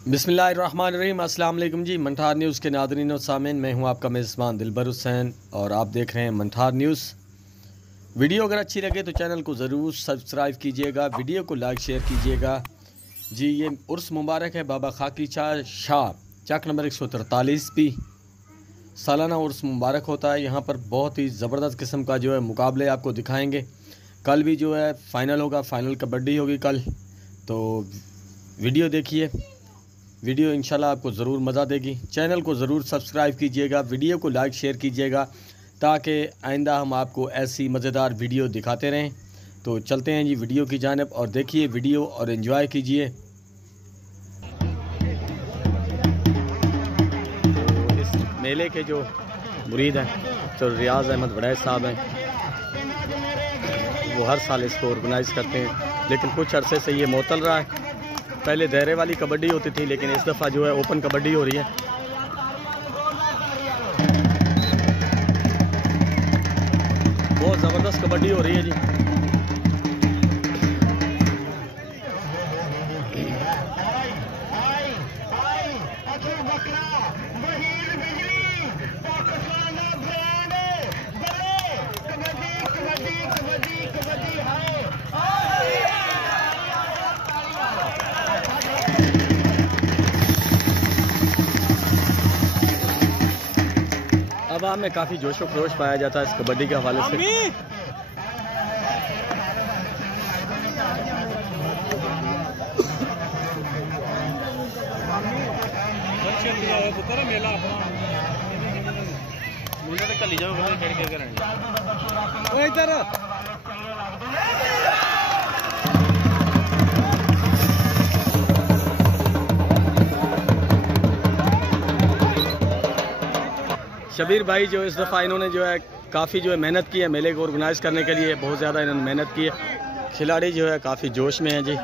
बिस्मिल्लाहिर्रहमानिर्रहीम। अस्सलाम वालेकुम जी। मंठार न्यूज़ के नाज़रीन और सामीन, मैं हूं आपका मेज़बान दिलबर हुसैन और आप देख रहे हैं मंठार न्यूज़। वीडियो अगर अच्छी लगे तो चैनल को ज़रूर सब्सक्राइब कीजिएगा, वीडियो को लाइक शेयर कीजिएगा। जी, ये उर्स मुबारक है बाबा खाकी शाह चक नंबर 143 भी सालाना उर्स मुबारक होता है। यहाँ पर बहुत ही ज़बरदस्त किस्म का जो है मुकाबले आपको दिखाएँगे। कल भी जो है फ़ाइनल होगा, फ़ाइनल कबड्डी होगी कल, तो वीडियो देखिए। वीडियो इंशाल्लाह आपको ज़रूर मज़ा देगी। चैनल को ज़रूर सब्सक्राइब कीजिएगा, वीडियो को लाइक शेयर कीजिएगा ताकि आइंदा हम आपको ऐसी मज़ेदार वीडियो दिखाते रहें। तो चलते हैं जी वीडियो की जानिब और देखिए वीडियो और एंजॉय कीजिए। तो इस मेले के जो मुरीद हैं तो रियाज़ अहमद वड़ैच साहब हैं, वो हर साल इसको ऑर्गेनाइज़ करते हैं, लेकिन कुछ अरसे से ये मुअत्तल रहा है। पहले दायरे वाली कबड्डी होती थी, लेकिन इस दफ़ा जो है ओपन कबड्डी हो रही है। बहुत ज़बरदस्त कबड्डी हो रही है जी। आवाम में काफ़ी जोशो खरोश पाया जाता है इस कबड्डी के हवाले से। शबीर भाई जो इस दफ़ा इन्होंने जो है काफ़ी जो है मेहनत की है मेले को ऑर्गेनाइज़ करने के लिए, बहुत ज़्यादा इन्होंने मेहनत की है। खिलाड़ी जो है काफ़ी जोश में हैं जी।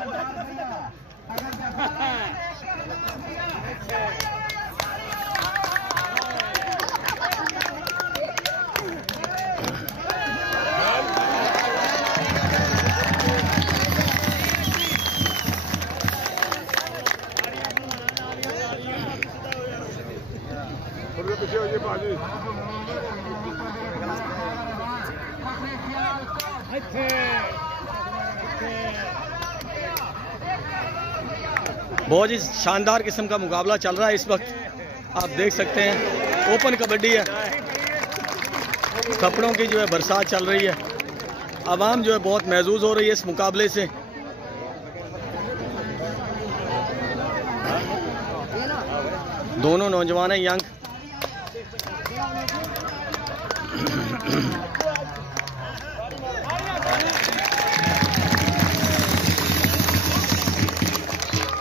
बहुत ही शानदार किस्म का मुकाबला चल रहा है इस वक्त, आप देख सकते हैं। ओपन कबड्डी है, थप्पड़ों की जो है बरसात चल रही है। आवाम जो है बहुत महजूज हो रही है इस मुकाबले से। दोनों नौजवान हैं यंग।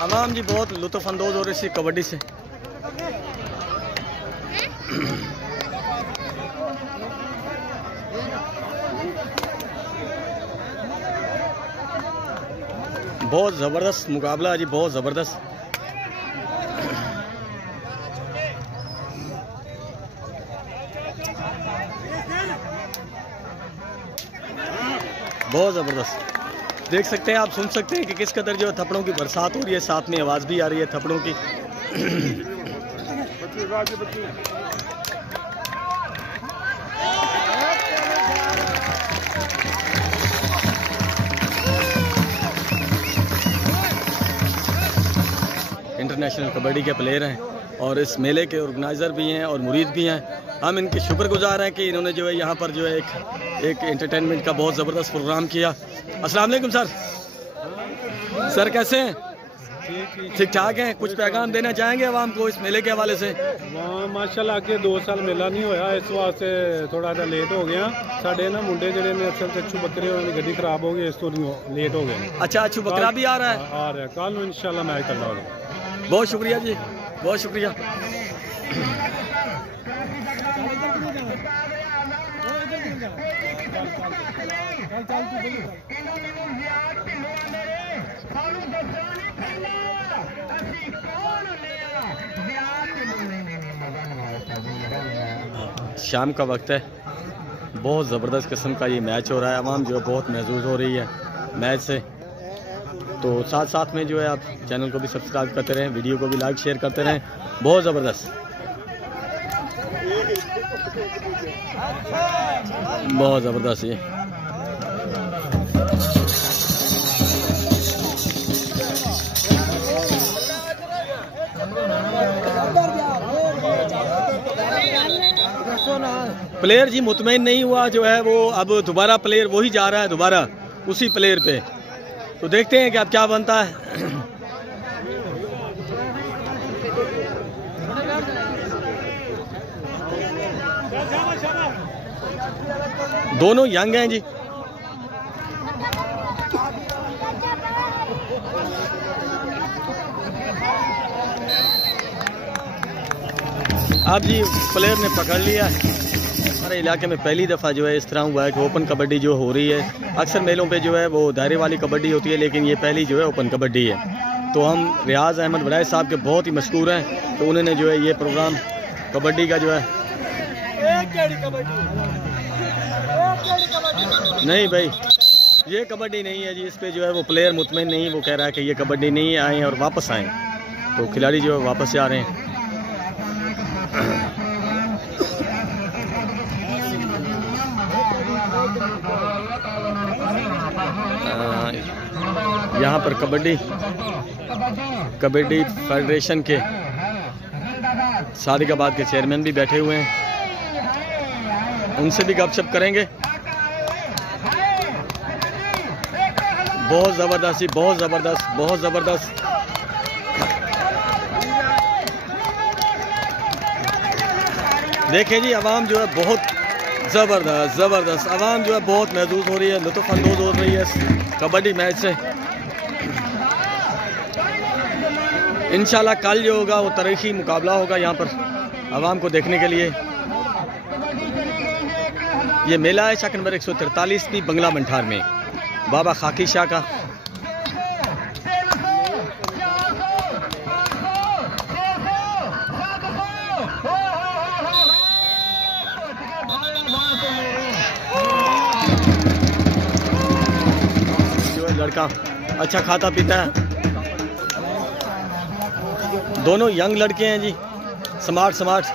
आवाम जी बहुत लुत्फ़अंदोज़ हो रही है इसी कबड्डी से। बहुत ज़बरदस्त मुकाबला है जी, बहुत ज़बरदस्त। बहुत ज़बरदस्त देख सकते हैं आप, सुन सकते हैं कि किस कदर जो है थप्पड़ों की बरसात हो रही है, साथ में आवाज़ भी आ रही है थप्पड़ों की। इंटरनेशनल कबड्डी के प्लेयर हैं और इस मेले के ऑर्गेनाइज़र भी हैं और मुरीद भी हैं। हम इनके शुक्रगुजार हैं कि इन्होंने जो है यहाँ पर जो है एक एंटरटेनमेंट का बहुत ज़बरदस्त प्रोग्राम किया। अस्सलाम वालेकुम सर। सर कैसे हैं? ठीक ठाक हैं। कुछ पैगाम देना चाहेंगे आवाम को इस मेले के हवाले से? माशाल्लाह आगे 2 साल मेला नहीं होया, इस वास्ते थोड़ा सा लेट हो गया। साढ़े ना मुंडे जड़े ने असल से अच्छू बकरे गड्डी खराब हो गई, इस तो लेट हो गए। अच्छा, अच्छू बकरा भी आ रहा है? आ रहा है, कल इंशाल्लाह मैच करना होगा। बहुत शुक्रिया जी, बहुत शुक्रिया। शाम का वक्त है, बहुत ज़बरदस्त किस्म का ये मैच हो रहा है। आवाम जो है बहुत महजूज हो रही है मैच से। तो साथ साथ में जो है आप चैनल को भी सब्सक्राइब करते रहें, वीडियो को भी लाइक शेयर करते रहें। बहुत ज़बरदस्त, बहुत ज़बरदस्त ये। प्लेयर जी मुतमईन नहीं हुआ जो है वो, अब दोबारा प्लेयर वही जा रहा है दोबारा उसी प्लेयर पे, तो देखते हैं कि अब क्या बनता है। दोनों यंग हैं जी। अब जी प्लेयर ने पकड़ लिया। हमारे इलाके में पहली दफ़ा जो है इस तरह हुआ है कि ओपन कबड्डी जो हो रही है। अक्सर मेलों पे जो है वो दायरे वाली कबड्डी होती है, लेकिन ये पहली जो है ओपन कबड्डी है। तो हम रियाज अहमद बड़ाई साहब के बहुत ही मशहूर हैं, तो उन्होंने जो है ये प्रोग्राम कबड्डी का जो है, नहीं भाई ये कबड्डी नहीं है जी, इस पे जो है वो प्लेयर मुतमईन नहीं, वो कह रहा है कि ये कबड्डी नहीं है, आए और वापस आए। तो खिलाड़ी जो है वापस से आ रहे हैं। यहाँ पर कबड्डी फेडरेशन के सादिकाबाद के चेयरमैन भी बैठे हुए हैं, उनसे भी गपशप करेंगे। बहुत ज़बरदस्त जी, बहुत ज़बरदस्त, बहुत ज़बरदस्त। देखिए जी आवाम जो है बहुत ज़बरदस्त आवाम जो है बहुत महसूस हो रही है, लुत्फ़अंदोज़ हो रही है कबड्डी मैच से। इंशाल्लाह कल जो होगा वो तारीख़ी मुकाबला होगा यहाँ पर आवाम को देखने के लिए। ये मेला है शाखा नंबर 143 की बंगला मंठार में, बाबा खाकी शाह का। जो है लड़का अच्छा खाता पीता है। दोनों यंग लड़के हैं जी, स्मार्ट।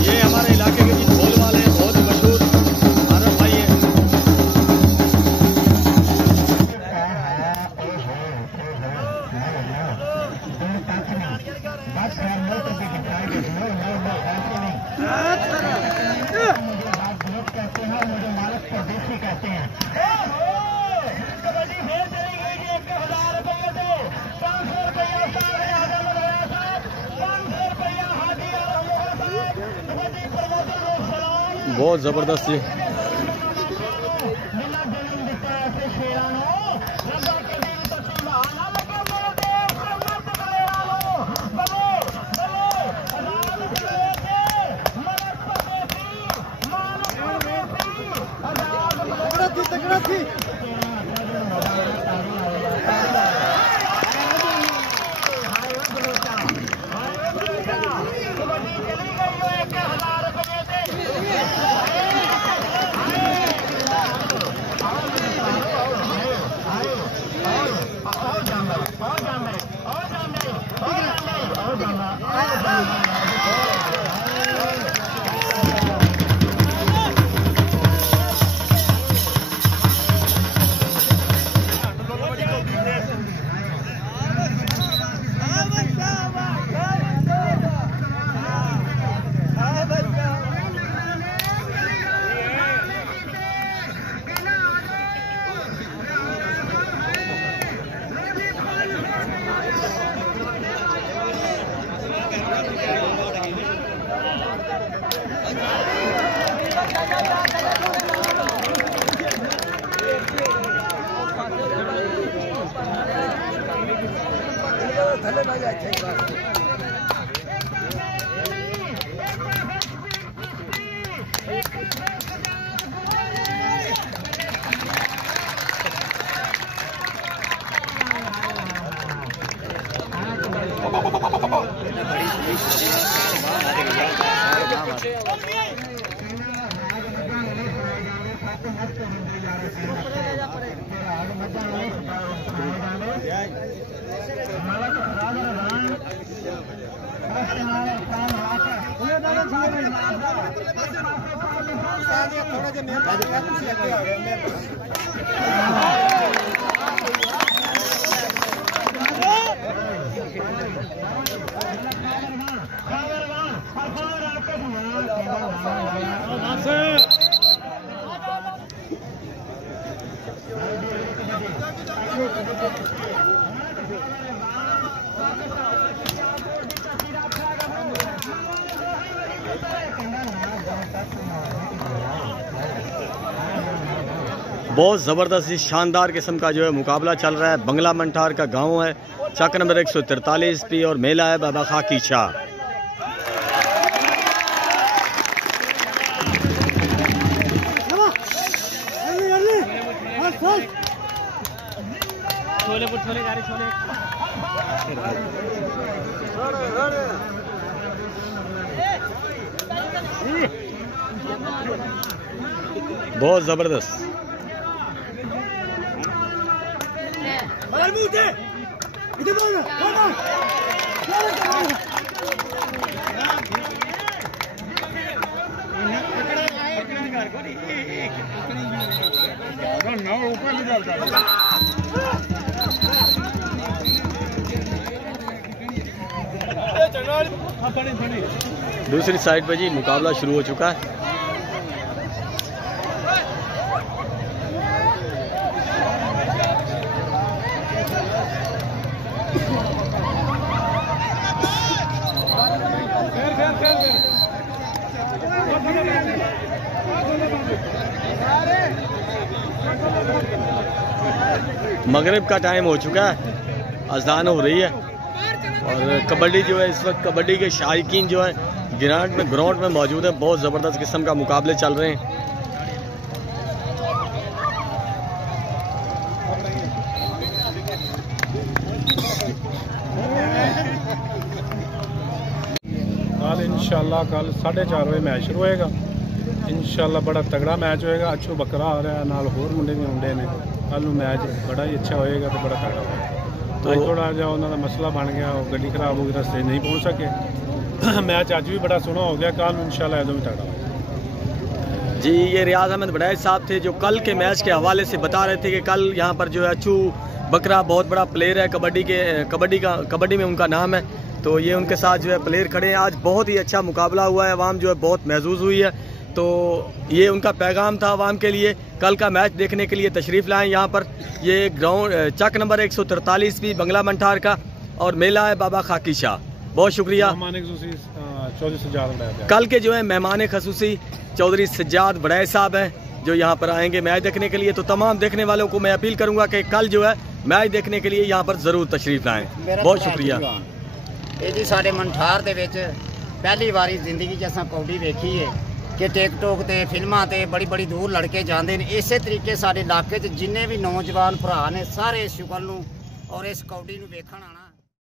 ये हमारे इलाके के जी ढोल वाले हैं, बहुत ही मशहूर आरफ भाई हैं। बहुत ज़बरदस्त ये। बहुत ज़बरदस्त शानदार किस्म का जो है मुकाबला चल रहा है। बंगला मंठार का गांव है, चक नंबर 143 पे, और मेला है बाबा खाकी शाह। बहुत ज़बरदस्त। दूसरी साइड पे जी मुकाबला शुरू हो चुका है। मगरिब का टाइम हो चुका है, अज़ान हो रही है, और कबड्डी जो है इस वक्त कबड्डी के शायकीन जो है ग्राउंड में मौजूद है। बहुत ज़बरदस्त किस्म का मुकाबले चल रहे हैं। कल इंशाल्लाह कल 4:30 बजे मैच शुरू होएगा। इंशाल्लाह बड़ा तगड़ा मैच होएगा। अच्छू बकरा आ रहा है, नाल होर मुंडे भी मुंडे ने। कल मैच बड़ा ही अच्छा होएगा तो बड़ा तगड़ा होएगा। तो थोड़ा जिहा उन्होंने मसला बन गया, वो गड्डी खराब हो गई, रस्ते नहीं पहुँच सके। मैच अज भी बड़ा सोहना हो गया, कल इंशाल्लाह इदों भी तगड़ा होएगा। जी, ये रियाज अहमद बड़ैच साहब थे जो कल के मैच के हवाले से बता रहे थे कि कल यहाँ पर जो है अच्छू बकरा बहुत बड़ा प्लेयर है कबड्डी में उनका नाम है। तो ये उनके साथ जो है प्लेयर खड़े हैं। आज बहुत ही अच्छा मुकाबला हुआ है, अवाम जो है बहुत महसूस हुई है। तो ये उनका पैगाम था अवाम के लिए। कल का मैच देखने के लिए तशरीफ़ लाएँ यहाँ पर। ये ग्राउंड चक नंबर 143 भी बंगला मंठार का, और मेला है बाबा खाकी शाह। बहुत शुक्रिया। कल के जो है मेहमान खसूसी चौधरी सज्जाद बड़ैच साहब हैं जो यहाँ पर आएंगे मैच देखने के लिए। तो तमाम देखने वालों को मैं अपील करूँगा कि कल जो है मैच देखने के लिए यहाँ पर ज़रूर तशरीफ़ लाएँ। बहुत शुक्रिया। ये जी साढ़े मंठार दे विच पहली बारी जिंदगी च असां कबड्डी वेखी है कि टिकटॉक ते फिल्मां ते बड़ी बड़ी दूर लड़के जाते हैं। इस तरीके साढ़े इलाके च जिन्ने भी नौजवान भरा ने सारे इस शुगल नूं और इस कबड्डी नूं वेखण आना।